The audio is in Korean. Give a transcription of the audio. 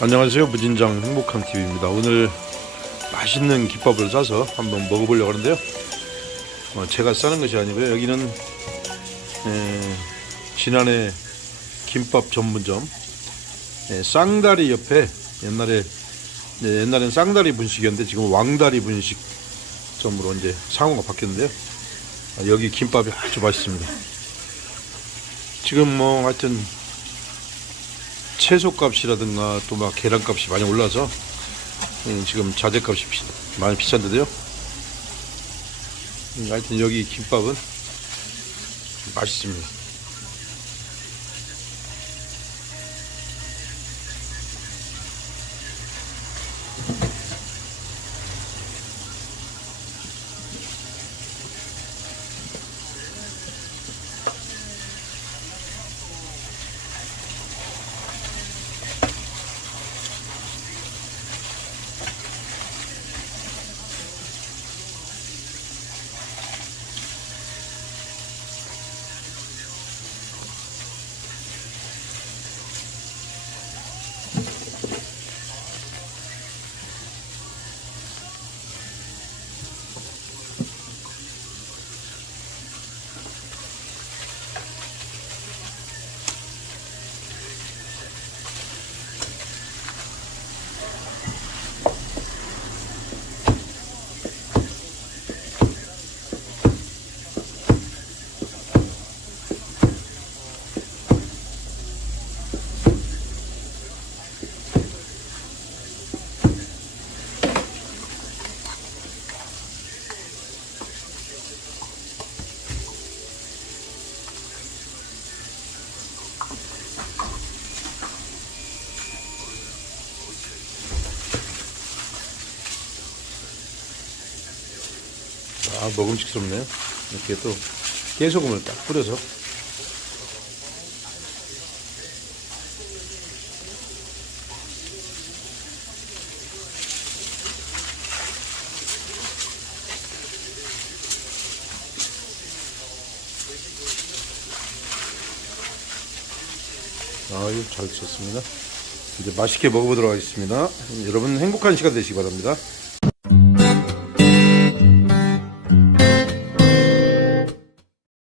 안녕하세요 무진장 행복한 TV입니다. 오늘 맛있는 김밥을 싸서 한번 먹어보려고 하는데요. 어, 제가 싸는 것이 아니고요. 여기는 에, 지난해 김밥 전문점 에, 쌍다리 옆에 옛날에 네, 옛날엔 쌍다리 분식이었는데 지금 왕다리 분식점으로 이제 상호가 바뀌었는데요. 아, 여기 김밥이 아주 맛있습니다. 지금 뭐 하여튼 채소값이라든가 또 막 계란값이 많이 올라서 음, 지금 자재값이 비- 많이 비싼데도요. 음, 하여튼 여기 김밥은 맛있습니다. 아 먹음직스럽네요. 이렇게 또 깨소금을 딱 뿌려서 아유 잘 드셨습니다. 이제 맛있게 먹어보도록 하겠습니다. 여러분 행복한 시간 되시기 바랍니다.